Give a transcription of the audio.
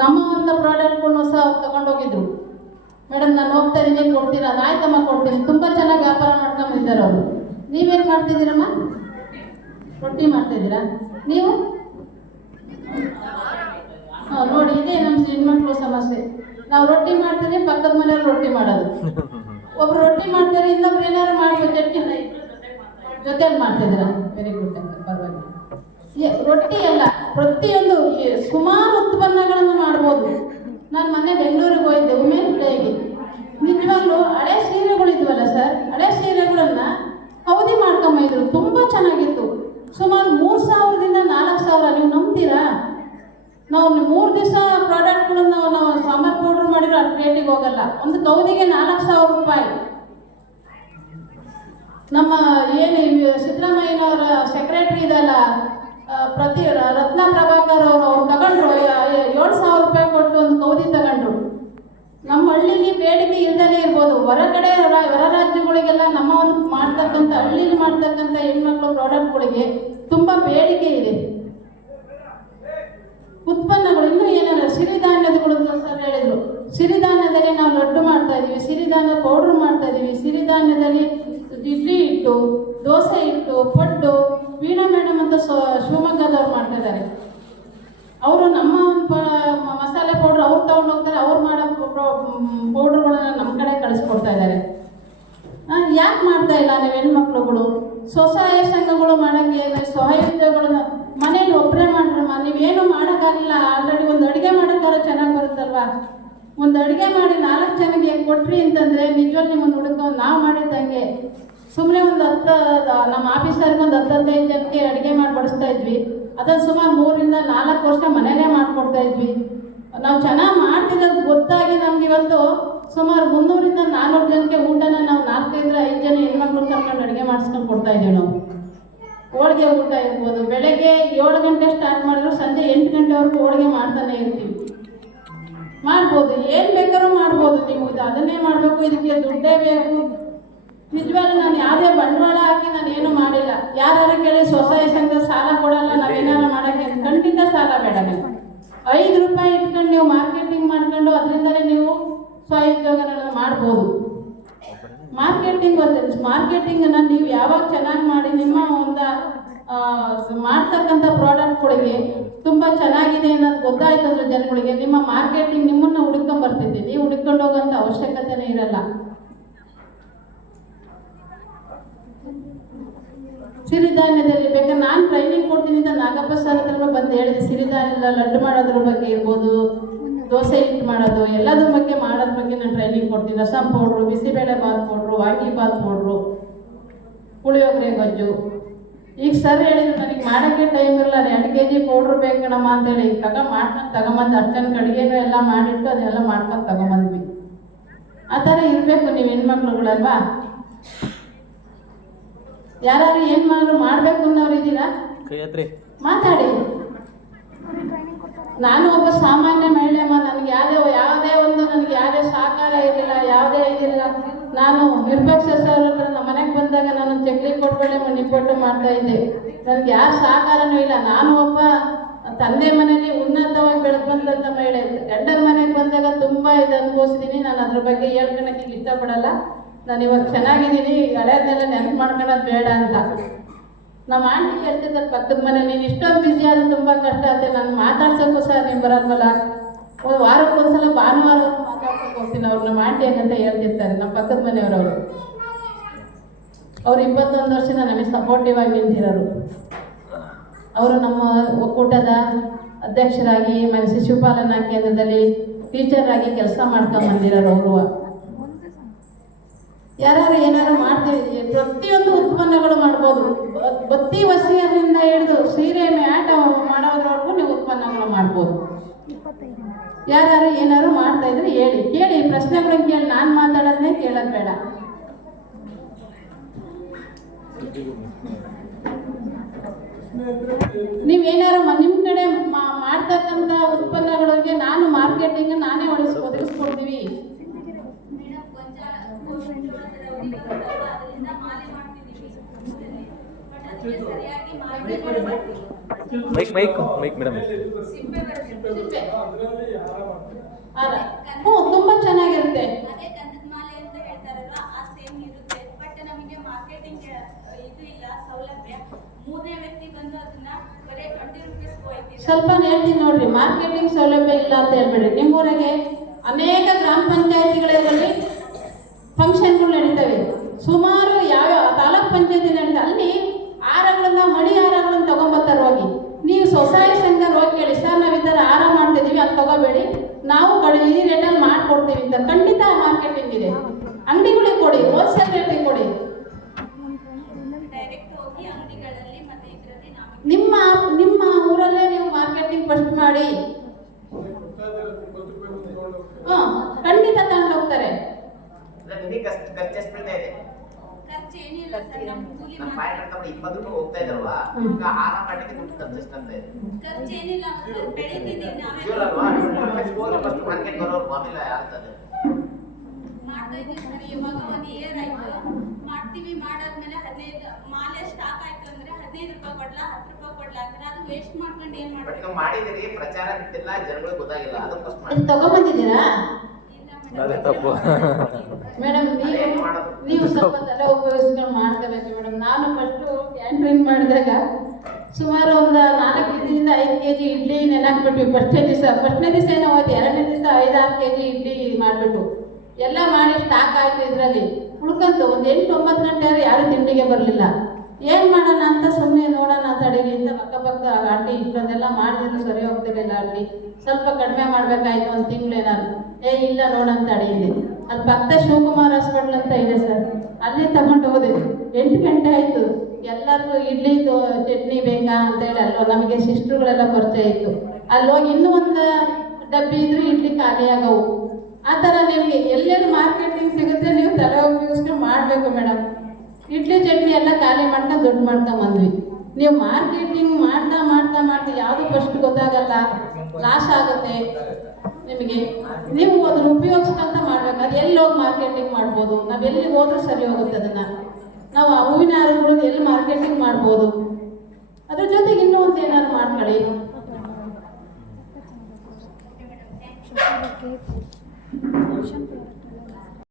ನಮ್ಮ ಒಂದು ಪ್ರಾಡಕ್ಟ್ಗಳನ್ನೂ ಸಹ ಅವ್ರು ತಗೊಂಡೋಗಿದ್ರು. ಮೇಡಮ್ ನಾನು ಹೋಗ್ತಾ ಇದ್ದೀನಿ, ಕೊಡ್ತೀರಾ? ಆಯ್ತಮ್ಮ ಕೊಡ್ತೀನಿ. ತುಂಬ ಚೆನ್ನಾಗಿ ವ್ಯಾಪಾರ ಮಾಡ್ಕೊಂಬಂದಿದ್ದಾರೆ ಅವರು. ನೀವೇನು ಮಾಡ್ತಿದ್ದೀರಮ್ಮ? ರೊಟ್ಟಿ ಮಾಡ್ತಾಯಿದ್ದೀರಾ ನೀವು? ನೋಡಿ, ಇದೇ ನಮ್ಮ ಹೆಣ್ಮಕ್ಳು ಸಮಸ್ಯೆ. ನಾವು ರೊಟ್ಟಿ ಮಾಡ್ತೀವಿ, ಪಕ್ಕದ ಮನೆಯವ್ರು ರೊಟ್ಟಿ ಮಾಡೋದು. ಒಬ್ರು ರೊಟ್ಟಿ ಮಾಡ್ತಾರೆ, ಇನ್ನೊಬ್ರು ಏನಾದ್ರು ಮಾಡ್ಬೇಕು, ಚಟ್ನಿ ಜೊತೆಲಿ ಮಾಡ್ತಿದ್ದೀರಾ? ವೆರಿ ಗುಡ್ ಅಂತ, ಪರವಾಗಿಲ್ಲ. ರೊಟ್ಟಿ ಅಲ್ಲ, ಪ್ರತಿಯೊಂದು ಸುಮಾರು ಉತ್ಪನ್ನಗಳನ್ನು ಮಾಡ್ಬೋದು. ನಾನು ಮೊನ್ನೆ ಬೆಂಗಳೂರಿಗೆ ಹೋಗಿದ್ದೆ, ವುಮೆನ್ ಡೇಗೆ. ನಿಜವಾಗ್ಲೂ ಹಳೆ ಸೀರೆಗಳಿದ್ವಲ್ಲ ಸರ್, ಹಳೆ ಸೀರೆಗಳನ್ನು ಅವಧಿ ಮಾಡ್ಕೊಂಬಂದಿದ್ರು. ತುಂಬ ಚೆನ್ನಾಗಿತ್ತು. ಸುಮಾರು 3,000ದಿಂದ 4,000. ನೀವು ನಂಬ್ತೀರಾ? ನಾವು 3 ದಿವಸ ಪ್ರಾಡಕ್ಟ್ಗಳನ್ನು ನಾವು ಸಾಂಬಾರ್ ಪೌಡ್ರ್ ಮಾಡಿರೋ ಅಷ್ಟು ರೇಟಿಗೆ ಹೋಗಲ್ಲ. ಒಂದು ಕೌದಿಗೆ 4,000 ರೂಪಾಯಿ. ನಮ್ಮ ಏನು ಸಿದ್ದರಾಮಯ್ಯನವರ ಸೆಕ್ರೆಟರಿ ಇದಲ್ಲ, ರತ್ನ ಪ್ರಭಾಕರ್ ಅವ್ರು ತಗೊಂಡ್ರು 7,000 ರೂಪಾಯಿ ಕೊಟ್ಟು ಒಂದು ಕೌದಿ ತಗೊಂಡ್ರು. ನಮ್ಮ ಹಳ್ಳಿಲಿ ಬೇಡಿಕೆ ಇಲ್ದೇ ಇರ್ಬೋದು, ಹೊರಗಡೆ ಹೊರ ರಾಜ್ಯಗಳಿಗೆಲ್ಲ ನಮ್ಮ ಒಂದು ಮಾಡ್ತಕ್ಕಂಥ ಹಳ್ಳಿಲಿ ಮಾಡ್ತಕ್ಕಂಥ ಹೆಣ್ಮಕ್ಳು ಪ್ರಾಡಕ್ಟ್ಗಳಿಗೆ ತುಂಬ ಬೇಡಿಕೆ ಇದೆ. ಉತ್ಪನ್ನಗಳು ಇನ್ನೂ ಏನಾದ್ರು ಸಿರಿಧಾನ್ಯಗಳು ಸರ್ ಹೇಳಿದ್ರು. ಸಿರಿಧಾನ್ಯದಲ್ಲಿ ನಾವು ಲಡ್ಡು ಮಾಡ್ತಾ ಇದೀವಿ, ಸಿರಿಧಾನ್ಯ ಪೌಡ್ರ್ ಮಾಡ್ತಾ ಇದೀವಿ, ಸಿರಿಧಾನ್ಯದಲ್ಲಿ ಇಡ್ಲಿ ಹಿಟ್ಟು, ದೋಸೆ ಹಿಟ್ಟು, ಪಡ್ಡು. ವೀಣಾ ಮೇಡಮ್ ಅಂತ ಶಿವಮೊಗ್ಗದವ್ರು ಮಾಡ್ತಾ ಇದ್ದಾರೆ. ಅವರು ನಮ್ಮ ಮಸಾಲೆ ಪೌಡ್ರ್ ಅವ್ರು ತಗೊಂಡು ಹೋಗ್ತಾರೆ, ಅವ್ರು ಮಾಡೋ ಪೌಡ್ರುಗಳನ್ನ ನಮ್ಮ ಕಡೆ ಕಳಿಸ್ಕೊಡ್ತಾ ಇದ್ದಾರೆ. ಯಾಕೆ ಮಾಡ್ತಾ ಇಲ್ಲ ನೀವು ಹೆಣ್ಮಕ್ಳುಗಳು? ಸ್ವಸಹಾಯ ಸಂಘಗಳು ಮಾಡೋಕ್ಕೆ, ಸ್ವಉದ್ಯೋಗಗಳನ್ನ ಮನೇಲಿ ಒಬ್ಬರೇ ಮಾಡ್ರಮ್ಮ. ನೀವೇನು ಮಾಡೋಕ್ಕಾಗಿಲ್ಲ, ಆಲ್ರೆಡಿ ಒಂದು ಅಡುಗೆ ಮಾಡೋಕ್ಕಾದ್ರೆ ಚೆನ್ನಾಗಿ ಬರುತ್ತಲ್ವ? ಒಂದು ಅಡುಗೆ ಮಾಡಿ 4 ಜನಕ್ಕೆ ಕೊಟ್ರಿ ಅಂತಂದರೆ ನಿಜವಾಗ್ಲೂ ನಿಮ್ಮನ್ನು ಹುಡುಕೊಂಡು ನಾವು ಮಾಡಿದ್ದಂಗೆ. ಸುಮ್ಮನೆ ಒಂದು ನಮ್ಮ ಆಫೀಸರ್ಗೆ ಒಂದು 10-15 ಜನಕ್ಕೆ ಅಡುಗೆ ಮಾಡಿ ಬಡಿಸ್ತಾ ಇದ್ವಿ. ಅದನ್ನು ಸುಮಾರು 3ರಿಂದ 4 ವರ್ಷ ಮನೇಲೇ ಮಾಡಿಕೊಡ್ತಾ ಇದ್ವಿ. ನಾವು ಚೆನ್ನಾಗಿ ಮಾಡ್ತಿದ್ದದ್ದು ಗೊತ್ತಾಗಿ ನಮ್ಗೆ ಇವತ್ತು ಸುಮಾರು 300ರಿಂದ 400 ಜನಕ್ಕೆ ಊಟನ ನಾವು 4-5 ಜನ ಹೆಣ್ಮಕ್ಳು ಕರ್ಕೊಂಡು ಅಡುಗೆ ಮಾಡಿಸ್ಕೊಂಡು ಕೊಡ್ತಾ ಇದ್ದೀವಿ. ನಾವು ಹೋಳಿಗೆ ಊಟ ಇರ್ಬೋದು, ಬೆಳಗ್ಗೆ 7 ಗಂಟೆ ಸ್ಟಾರ್ಟ್ ಮಾಡಿದ್ರು ಸಂಜೆ 8 ಗಂಟೆವರೆಗೂ ಹೋಳಿಗೆ ಮಾಡ್ತಾನೆ ಇರ್ತೀವಿ. ಮಾಡ್ಬೋದು, ಏನು ಬೇಕಾದ್ರೂ ಮಾಡ್ಬೋದು. ನೀವು ಅದನ್ನೇ ಮಾಡಬೇಕು, ಇದಕ್ಕೆ ದುಡ್ಡೇ ಬೇಕು. ನಿಜವಾಗ್ಲೂ ನಾನು ಯಾವುದೇ ಬಂಡವಾಳ ಹಾಕಿ ನಾನು ಏನು ಮಾಡಿಲ್ಲ. ಯಾರು ಕೇಳಿ ಸ್ವಸಹಾಯ ಸಂಘ ಸಾಲ ಕೊಡಲ್ಲ, ನಾವೇನಾರು ಮಾಡೋಕ್ಕೆ ಖಂಡಿತ ಸಾಲ ಬೇಡ. ನೀವು 5 ರೂಪಾಯಿ ಇಟ್ಕೊಂಡು ನೀವು ಮಾರ್ಕೆಟಿಂಗ್ ಮಾಡ್ಕೊಂಡು ಅದರಿಂದಲೇ ನೀವು ಸ್ವಉದ್ಯೋಗಗಳನ್ನ ಮಾಡ್ಬೋದು. ಮಾರ್ಕೆಟಿಂಗನ್ನು ನೀವು ಯಾವಾಗ ಚೆನ್ನಾಗಿ ಮಾಡಿ ನಿಮ್ಮ ಒಂದು ಮಾಡ್ತಕ್ಕಂಥ ಪ್ರಾಡಕ್ಟ್ಗಳಿಗೆ ತುಂಬ ಚೆನ್ನಾಗಿದೆ ಅನ್ನೋದು ಗೊತ್ತಾಯ್ತು ಅಂದ್ರೆ ಜನಗಳಿಗೆ, ನಿಮ್ಮ ಮಾರ್ಕೆಟಿಂಗ್ ನಿಮ್ಮನ್ನು ಹುಡ್ಕೊಂಡು ಬರ್ತಿದ್ದೆ. ನೀವು ಹುಡ್ಕೊಂಡು ಹೋಗೋಂಥ ಅವಶ್ಯಕತೆನೇ ಇರಲ್ಲ. ಸಿರಿಧಾನ್ಯದಲ್ಲಿ ಬೇಕಾದ್ರೆ ನಾನು ಟ್ರೈನಿಂಗ್ ಕೊಡ್ತೀನಿ ಅಂತ ನಾಗಪ್ಪ ಸರ್ ಹತ್ರ ಬಂದು ಹೇಳಿದೆ. ಸಿರಿಧಾನ್ಯದ ಲಡ್ಡು ಮಾಡೋದ್ರ ಬಗ್ಗೆ ಇರ್ಬೋದು, ದೋಸೆ ಹಿಟ್ಟು ಮಾಡೋದು, ಎಲ್ಲದ್ರ ಬಗ್ಗೆ ನಾನು ಟ್ರೈನಿಂಗ್ ಕೊಡ್ತೀನಿ. Rasam powder, bisibele bath powder, vangibath powder, puliyogare gojju. ಈಗ ಸರ್ ಹೇಳಿದ್ರು ನನಗೆ ಮಾಡೋಕ್ಕೆ ಟೈಮ್ ಇರಲ್ಲ, 2 kg ಪೌಡ್ರು ಬೇಕು ಕಣಮ್ಮ ಅಂತೇಳಿ ಈಗ ಮಾಡ್ಕೊಂಡು ತಗೊಂಬಂದು ಅಷ್ಟೊಂದು ಅಡುಗೆನೂ ಎಲ್ಲ ಮಾಡಿಟ್ಟು ಅದೆಲ್ಲ ಮಾಡ್ಕೊಂಡು ತಗೊಂಬಂದ್ವಿ. ಆ ಥರ ಇರಬೇಕು ನೀವು ಹೆಣ್ಮಕ್ಳುಗಳಲ್ವಾ? ಯಾರು ಏನು ಮಾಡಬೇಕು ಅನ್ನೋರು ಇದ್ದೀರಾ? ಮಾತಾಡಿ. ನಾನು ಒಬ್ಬ ಸಾಮಾನ್ಯ ಮಹಿಳೆಯಮ್ಮ. ನನಗೆ ಯಾವುದೇ ಸಹಕಾರ ಇರಲಿಲ್ಲ, ಯಾವುದೇ ಇದಿಲ್ಲ. ನಾನು ನಿರಪೇಕ್ಷ ಸರ್ ಹತ್ರ ನಮ್ಮ ಮನೆಗೆ ಬಂದಾಗ ನಾನು ಚಕ್ಲಿ ಕೊಟ್ಬೇಳೆ ನಿಪ್ಪಟ್ಟು ಮಾಡ್ತಾ ಇದ್ದೆ. ನನಗೆ ಯಾವ ಸಹಕಾರನೂ ಇಲ್ಲ. ನಾನು ಒಬ್ಬ ತಂದೆ ಮನೆಯಲ್ಲಿ ಉನ್ನತವಾಗಿ ಬೆಳೆದು ಬಂದಂಥ ಮಹಿಳೆ. ಗಂಡನ ಮನೆಗೆ ಬಂದಾಗ ತುಂಬ ಇದು ಅನುಭವಿಸಿದ್ದೀನಿ. ನಾನು ಅದ್ರ ಬಗ್ಗೆ ಹೇಳ್ಕೊಳಕ್ಕೆ ಇಷ್ಟಪಡಲ್ಲ. ನಾನು ಇವಾಗ ಚೆನ್ನಾಗಿದ್ದೀನಿ, ಹಳೆಯದನ್ನೆಲ್ಲ ನೆನಪು ಮಾಡ್ಕೊಳ್ಳೋದು ಬೇಡ ಅಂತ. ನಮ್ಮ ಆಂಟಿ ಹೇಳ್ತಿದ್ದಾರೆ ಪಕ್ಕದ ಮನೆ, ನೀನು ಇಷ್ಟೊಂದು ಬ್ಯುಸಿ ಆದ್ರೆ ತುಂಬ ಕಷ್ಟ ಆಗುತ್ತೆ, ನಾನು ಮಾತಾಡ್ಸೋಕ್ಕೂ ಸಹ ನೀವು ಬರೋಲ್ವಲ್ಲ. ಒಂದು ವಾರಕ್ಕೊಂದ್ಸಲ ಭಾನುವಾರ ಮಾತಾಡ್ಸೋಕೆ ಹೋಗ್ತೀನಿ ಅವ್ರು. ನಮ್ಮ ಆಂಟಿ ಅಂತ ಹೇಳ್ತಿರ್ತಾರೆ, ನಮ್ಮ ಪಕ್ಕದ ಮನೆಯವರು. ಅವರು 21 ವರ್ಷದಿಂದ ನಮಗೆ ಸಪೋರ್ಟಿವ್ ಆಗಿ ನಿಂತಿರೋರು. ಅವರು ನಮ್ಮ ಒಕ್ಕೂಟದ ಅಧ್ಯಕ್ಷರಾಗಿ ಮತ್ತು ಶಿಶುಪಾಲನಾ ಕೇಂದ್ರದಲ್ಲಿ ಟೀಚರ್ ಆಗಿ ಕೆಲಸ ಮಾಡ್ಕೊಂಡು ಬಂದಿರೋರು ಅವರು. ಯಾರು ಏನಾರು ಮಾಡ್ತೀವಿ, ಪ್ರತಿಯೊಂದು ಉತ್ಪನ್ನಗಳು ಮಾಡ್ಬೋದು. ಬತ್ತಿ ವಸಿಯರಿಂದ ಹಿಡಿದು ಸೀರೆ ಮ್ಯಾಟ್ ಮಾಡೋದ್ರವರೆಗೂ ನೀವು ಉತ್ಪನ್ನಗಳು ಮಾಡ್ಬೋದು. ಯಾರು ಏನಾರು ಮಾಡ್ತಾ ಇದ್ರೆ ಕೇಳಿ ಪ್ರಶ್ನೆಗಳನ್ನ ಕೇಳಿ. ನಾನು ಮಾತಾಡೋದನ್ನೇ ಕೇಳೋದು ಬೇಡ. ನೀವೇನಾರು ನಿಮ್ಮ ಕಡೆ ಮಾಡ್ತಕ್ಕಂಥ ಉತ್ಪನ್ನಗಳಿಗೆ ನಾನು ಮಾರ್ಕೆಟಿಂಗ್ ನಾನೇ ಒದಗಿಸ್ಕೊಡ್ತೀವಿ. ಸರಿಯಾಗಿ ಮೈಕ್ ಮೈಕ್ ಮೈಕ್ ಮೇಡಮ್. ಅಲ್ಲ ಹ್ಞೂ ತುಂಬ ಚೆನ್ನಾಗಿರುತ್ತೆ. ಅದೇ ಗಂಧದ ಮಾಲೆ ಅಂತ ಹೇಳ್ತಾರಲ್ವಾ, ಆ ಸೇಮ್ ಇರುತ್ತೆ. ಬಟ್ ನಮಗೆ ಮಾರ್ಕೆಟಿಂಗ್ ಇದು ಇಲ್ಲ, ಸೌಲಭ್ಯ. ಮೂರನೇ ವ್ಯಕ್ತಿ ಬಂದು ಅದನ್ನ ಬರೀ 20 ರೂಪೀಸ್ ಹೋಯ್ತಿದೆ. ಸ್ವಲ್ಪ ಹೇಳ್ತೀನಿ ನೋಡ್ರಿ, ಮಾರ್ಕೆಟಿಂಗ್ ಸೌಲಭ್ಯ ಇಲ್ಲ ಅಂತ ಹೇಳ್ಬೇಡಿ. ನಿಮ್ಮೂರಾಗೆ ಅನೇಕ ಗ್ರಾಮ ಪಂಚಾಯತಿಗಳಲ್ಲಿ ಫಂಕ್ಷನ್ಗಳು ನಡೀತವೆ. ಸುಮಾರು ಯಾವ್ಯಾವ ತಾಲೂಕ್ ಪಂಚಾಯತಿ ನಡೀತವೆ. ಅಲ್ಲಿ ಹಾರಗಳನ್ನ ಮಡಿ ಹಾರಗಳನ್ನ ತಗೊಂಬರ್ತಾರೆ ಹೋಗಿ. ನೀವು ಸ್ವಸಹಾಯ ಸಂಘ ಹೋಗಿ ಕೇಳಿ, ಸರ್ ನಾವು ಈ ಥರ ಹಾರ ಮಾಡ್ತಿದ್ದೀವಿ, ಅಲ್ಲಿ ತಗೋಬೇಡಿ, ನಾವು ಈ ರೇಟಲ್ಲಿ ಮಾಡಿಕೊಡ್ತೀವಿ ಅಂತ. ಖಂಡಿತ ಮಾರ್ಕೆಟಿಂಗ್ ಇದೆ. ಅಂಗಡಿಗಳಿಗೆ ಕೊಡಿ, ಹೋಲ್ಸೇಲ್ ರೇಟಿಗೆ ಕೊಡಿ. ಡೈರೆಕ್ಟ್ ಹೋಗಿ ಅಂಗಡಿಗಳಲ್ಲಿ ಮತ್ತೆ ಇದರಲ್ಲಿ ನಾವು ನಿಮ್ಮ ಊರಲ್ಲೇ ನೀವು ಮಾರ್ಕೆಟಿಂಗ್ ಫಸ್ಟ್ ಮಾಡಿ. ಖಂಡಿತ ತಗೊಂಡೋಗ್ತಾರೆ. ಖರ್ಚು ಏನಿಲ್ಲ ಸರ್, ನಮ್ಮ ಕೂಲಿ ನಮ್ಮ ಪಾಯಿಂಟ್ ಅಂತ 20 ರೂಪಾಯಿ ಹೋಗ್ತಾ ಇದ್ರಲ್ವಾ, ಈಗ ಆರ ಮಾಡಿಗೆ ದುಡ್ಡು ಖರ್ಚು ಎಷ್ಟಂತ ಇದೆ? ಖರ್ಚು ಏನಿಲ್ಲ ಸರ್, ಬೆಳೀತಿದ್ದೀವಿ ನಾವೇ. ಶೂರ್ ಅಲ್ವಾ? ಫಸ್ಟ್ ಮಾರ್ಕೆಟ್ ಬರೋರು ಆಮೇಲೆ ಆಗ್ತದೆ. ಮಾಡ್ತಾ ಇದ್ದೀವಿ ಸರ್. ಇವಾಗ 1 ಇಯರ್ ಆಯ್ತು ಮಾಡ್ತೀವಿ. ಮಾಡಾದ್ಮೇಲೆ 15 ಮಾಲೆ ಸ್ಟಾಕ್ ಆಯ್ತು ಅಂದ್ರೆ 15 ರೂಪಾಯಿ ಕೊಡ್ಲಾ 10 ರೂಪಾಯಿ ಕೊಡ್ಲಾ ಅಂದ್ರೆ ಅದು ವೇಸ್ಟ್ ಮಾಡ್ಕೊಂಡು ಏನ್ ಬಟ್ ಮಾಡ್ಬೇಕು? ನೀವು ಮಾಡಿದಿರಿ, ಪ್ರಚಾರ ಬಿಟ್ಟಿಲ್ಲ, ಜನಗಳಿಗೆ ಗೊತ್ತಾಗಿಲ್ಲ, ಅದು ಫಸ್ಟ್ ಮಾಡಿ. ಇದು ತಗೊಂಬಂದಿದ್ದೀರಾ ಅದೇ ತಪ್ಪು. ಮೇಡಮ್? ನೀವು ಸ್ವಲ್ಪ ತಲೆ ಉಪಯೋಗಿಸ್ಕೊಂಡು ಮಾಡ್ಕೋಬೇಕು ಮೇಡಮ್. ನಾನು ಫಸ್ಟು ಕ್ಯಾಂಟ್ರಿನ್ ಮಾಡಿದಾಗ ಸುಮಾರು ಒಂದು 4 ಕೆಜಿಯಿಂದ 5 ಕೆಜಿ ಇಡ್ಲಿ ನೆನಾಕ್ಬಿಟ್ವಿ. ಫಸ್ಟ್ನೇ ದಿವಸ ಏನೋ ಹೋಯ್ತು. 2ನೇ ದಿವಸ 5-6 ಕೆಜಿ ಇಡ್ಲಿ ಮಾಡಿಬಿಟ್ಟು ಎಲ್ಲ ಮಾಡಿ ಸ್ಟಾಕ್ ಆಯ್ತು. ಇದರಲ್ಲಿ ಉಳ್ಕಂತು ಒಂದು 8-9 ಗಂಟೆ ಆದ್ರೆ ಯಾರು ತಿಂಡಿಗೆ ಬರಲಿಲ್ಲ. ಏನು ಮಾಡೋಣ ಅಂತ ಸುಮ್ಮನೆ ನೋಡೋಣ ತಡೀಲಿ ಅಂತ ಪಕ್ಕ ಆಂಟಿ ಇಷ್ಟೊಂದೆಲ್ಲ ಮಾಡಿದ್ರು ಸರಿ ಹೋಗ್ತಿರಲಿಲ್ಲ. ಆಂಟಿ ಸ್ವಲ್ಪ ಕಡಿಮೆ ಮಾಡಬೇಕಾಯ್ತು, ಒಂದು ತಿಂಗಳೇನಾದ್ರು. ಇಲ್ಲ ನೋಡೋಣ ತಡೀಲಿ. ಅಲ್ಲಿ ಪಕ್ಕ ಶಿವಕುಮಾರ್ ಹಾಸ್ಪಿಟ್ಲ್ ಅಂತ ಇದೆ ಸರ್, ಅಲ್ಲೇ ತಗೊಂಡು ಹೋದೆ. 8 ಗಂಟೆ ಆಯಿತು. ಎಲ್ಲರಿಗೂ ಇಡ್ಲಿ ಚಟ್ನಿ ಬೇಕಾ ಅಂತೇಳಿ ಅಲ್ಲೋ ನಮಗೆ ಸಿಸ್ಟ್ರುಗಳೆಲ್ಲ ಪರಿಚಯ ಇತ್ತು. ಅಲ್ಲಿ ಹೋಗಿ ಇನ್ನೂ ಒಂದು ಡಬ್ಬಿ ಇದ್ರು ಇಡ್ಲಿ ಖಾಲಿ ಆಗವು. ಆ ಥರ ನಿಮಗೆ ಎಲ್ಲೆಲ್ಲಿ ಮಾರ್ಕೆಟಿಂಗ್ ಸಿಗುತ್ತೆ ನೀವು ತಲೆ ಉಪಯೋಗಿಸ್ಕೊಂಡು ಮಾಡಬೇಕು ಮೇಡಮ್. ಇಡ್ಲಿ ಚಟ್ನಿ ಎಲ್ಲ ಖಾಲಿ ಮಾಡ್ಕೊಂಡು ದುಡ್ಡು ಮಾಡ್ಕೊಂಬಂದ್ವಿ. ನೀವು ಮಾರ್ಕೆಟಿಂಗ್ ಮಾಡ್ತಾ ಯಾವುದು ಫಸ್ಟ್ ಗೊತ್ತಾಗಲ್ಲ, ಲಾಸ್ ಆಗುತ್ತೆ ನಿಮಗೆ. ನೀವು ಅದನ್ನು ಉಪಯೋಗಿಸ್ಕೊಂತ ಮಾಡ್ಬೇಕು. ಅದು ಎಲ್ಲಿ ಹೋಗಿ ಮಾರ್ಕೆಟಿಂಗ್ ಮಾಡ್ಬೋದು, ನಾವು ಎಲ್ಲಿಗೆ ಹೋದ್ರೂ ಸರಿ ಹೋಗುತ್ತೆ. ಅದನ್ನು ನಾವು ಹೂವಿನ ಹಾರಗಳು ಎಲ್ಲಿ ಮಾರ್ಕೆಟಿಂಗ್ ಮಾಡ್ಬೋದು. ಅದ್ರ ಜೊತೆಗೆ ಇನ್ನೂ ಒಂದು ಏನಾದ್ರು ಮಾಡ್ಕೊಳ್ಳಿ.